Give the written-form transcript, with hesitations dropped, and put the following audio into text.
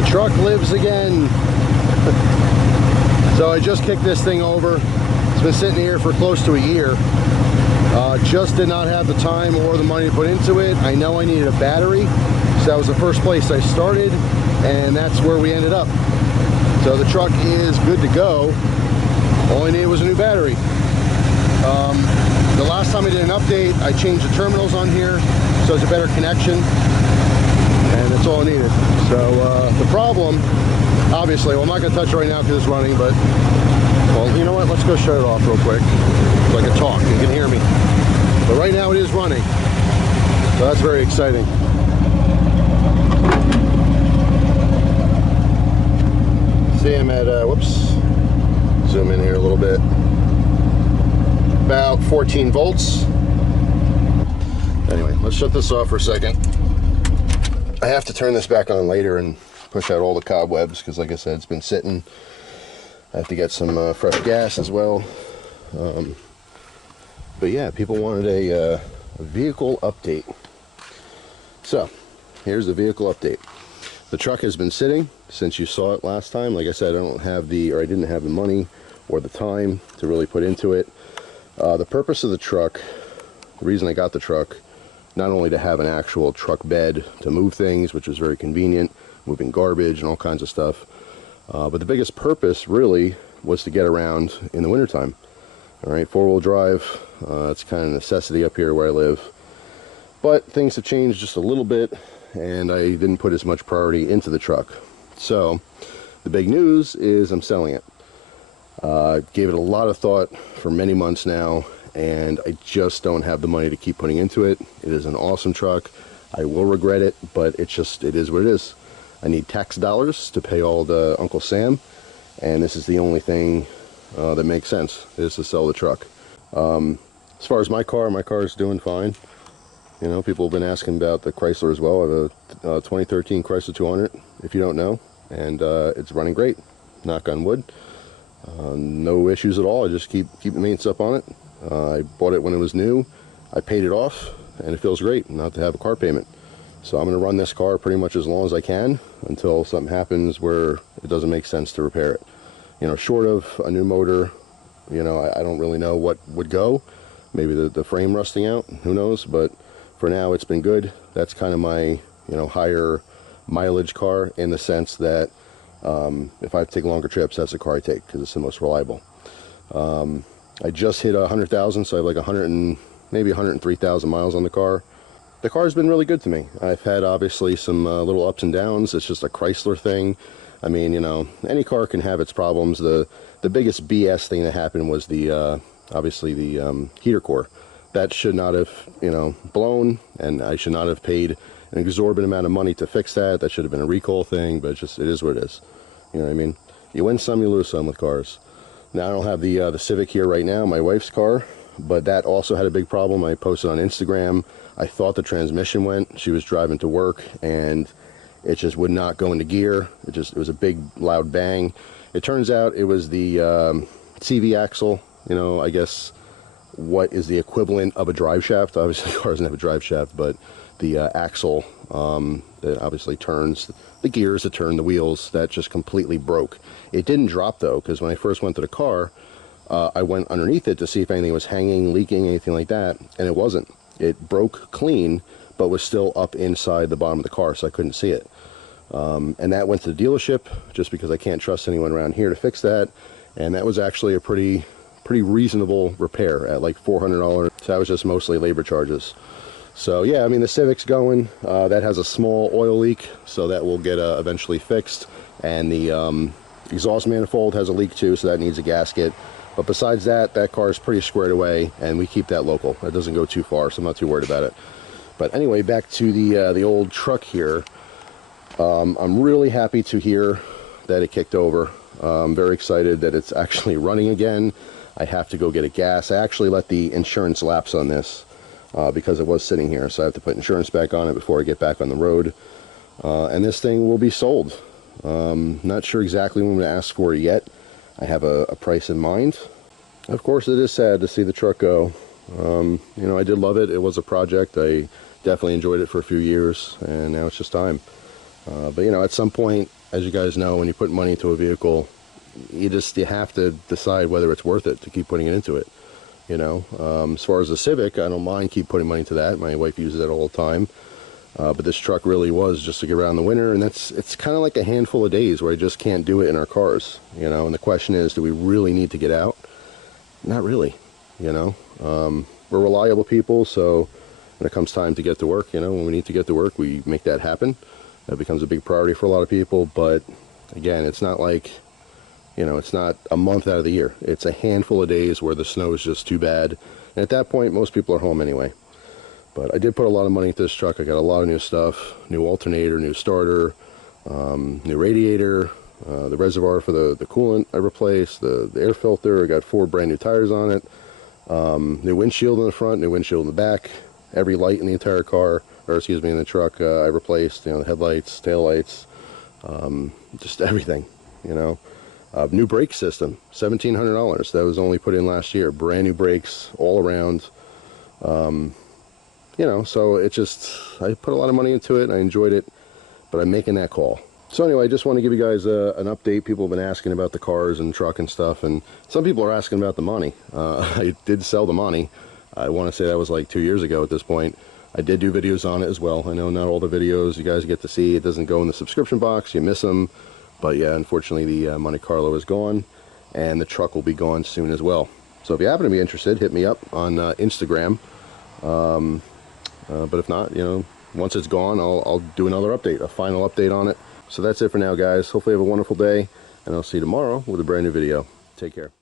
The truck lives again. So I just kicked this thing over. It's been sitting here for close to a year. Just did not have the time or the money to put into it. I know I needed a battery, so that was the first place I started, and that's where we ended up. So the truck is good to go. All I needed was a new battery. The last time I did an update, I changed the terminals on here, so it's a better connection, and that's all I needed. So the problem, obviously, well, I'm not going to touch it right now because it's running, but, well, you know what, let's go shut it off real quick, so I can talk, you can hear me. But right now it is running, so that's very exciting. See, I'm at, whoops, zoom in here a little bit, about 14 volts. Anyway, let's shut this off for a second. I have to turn this back on later and push out all the cobwebs because, like I said, it's been sitting. I have to get some fresh gas as well. But yeah, people wanted a vehicle update. So, here's the vehicle update. The truck has been sitting since you saw it last time. Like I said, I didn't have the money or the time to really put into it. The purpose of the truck, the reason I got the truck, not only to have an actual truck bed to move things, which was very convenient, moving garbage and all kinds of stuff, but the biggest purpose really was to get around in the wintertime. All right, four-wheel drive, it's kind of a necessity up here where I live. But things have changed just a little bit, and I didn't put as much priority into the truck. So the big news is I'm selling it. Gave it a lot of thought for many months now, and I just don't have the money to keep putting into it. It is an awesome truck. I will regret it, but it is what it is. I need tax dollars to pay all the Uncle Sam, and this is the only thing that makes sense, is to sell the truck. As far as my car is doing fine. You know, people have been asking about the Chrysler as well. I have a 2013 Chrysler 200, if you don't know, and it's running great, knock on wood. No issues at all. I just keep the maintenance up on it. I bought it when it was new. I paid it off, and it feels great not to have a car payment. So I'm going to run this car pretty much as long as I can until something happens where it doesn't make sense to repair it. You know, short of a new motor, you know, I don't really know what would go. Maybe the frame rusting out, who knows, but for now it's been good. That's kind of my, you know, higher mileage car, in the sense that if I have to take longer trips, that's the car I take because it's the most reliable. I just hit 100,000, so I have like maybe 103,000 miles on the car. The car's been really good to me. I've had obviously some little ups and downs. It's just a Chrysler thing. I mean, you know, any car can have its problems. The biggest BS thing that happened was obviously the heater core. That should not have, you know, blown, and I should not have paid an exorbitant amount of money to fix that. That should have been a recall thing, but it is what it is. You know what I mean? You win some, you lose some with cars. Now, I don't have the Civic here right now, my wife's car, but that also had a big problem. I posted on Instagram. I thought the transmission went. She was driving to work, and it just would not go into gear. It was a big, loud bang. It turns out it was the CV axle, you know, I guess what is the equivalent of a drive shaft. Obviously, cars don't have a drive shaft, but the axle that obviously turns the gears, that turn the wheels, that just completely broke. It didn't drop, though, because when I first went to the car, I went underneath it to see if anything was hanging, leaking, anything like that, and it wasn't. It broke clean, but was still up inside the bottom of the car, so I couldn't see it. And that went to the dealership, just because I can't trust anyone around here to fix that. And that was actually a pretty reasonable repair at like $400. So that was just mostly labor charges. So yeah, I mean, the Civic's going. That has a small oil leak, so that will get eventually fixed. And the exhaust manifold has a leak too, so that needs a gasket. But besides that, that car is pretty squared away, and we keep that local. It doesn't go too far, so I'm not too worried about it. But anyway, back to the old truck here. I'm really happy to hear that it kicked over. I'm very excited that it's actually running again. I have to go get a gas. I actually let the insurance lapse on this because it was sitting here, so I have to put insurance back on it before I get back on the road. And this thing will be sold. Not sure exactly what I'm going to ask for it yet. I have a price in mind. Of course, it is sad to see the truck go. You know, I did love it. It was a project. I definitely enjoyed it for a few years, and now it's just time. But you know, at some point, as you guys know, when you put money into a vehicle, you have to decide whether it's worth it to keep putting it into it. You know, as far as the Civic, I don't mind keep putting money into that. My wife uses it all the time. But this truck really was just to get around the winter, and it's kind of like a handful of days where I just can't do it in our cars, you know. And the question is, do we really need to get out? Not really, you know. We're reliable people, so when it comes time to get to work, you know, when we need to get to work, we make that happen. That becomes a big priority for a lot of people. But again, it's not like, you know, it's not a month out of the year. It's a handful of days where the snow is just too bad, and at that point, most people are home anyway. But I did put a lot of money into this truck. I got a lot of new stuff, new alternator, new starter, new radiator, the reservoir for the coolant I replaced, the air filter. I got 4 brand new tires on it, new windshield in the front, new windshield in the back, every light in the entire car, or excuse me, in the truck I replaced, you know, the headlights, tail lights, just everything, you know. New brake system, $1,700. That was only put in last year. Brand new brakes all around. You know, so it just, I put a lot of money into it. I enjoyed it, but I'm making that call. So anyway, I just want to give you guys an update. People have been asking about the cars and truck and stuff, and some people are asking about the money. I did sell the money. I want to say that was like 2 years ago at this point. I did do videos on it as well. I know not all the videos you guys get to see. It doesn't go in the subscription box. You miss them. But yeah, unfortunately, the Monte Carlo is gone, and the truck will be gone soon as well. So if you happen to be interested, hit me up on Instagram. But if not, you know, once it's gone, I'll do another update, a final update on it. So that's it for now, guys. Hopefully you have a wonderful day, and I'll see you tomorrow with a brand new video. Take care.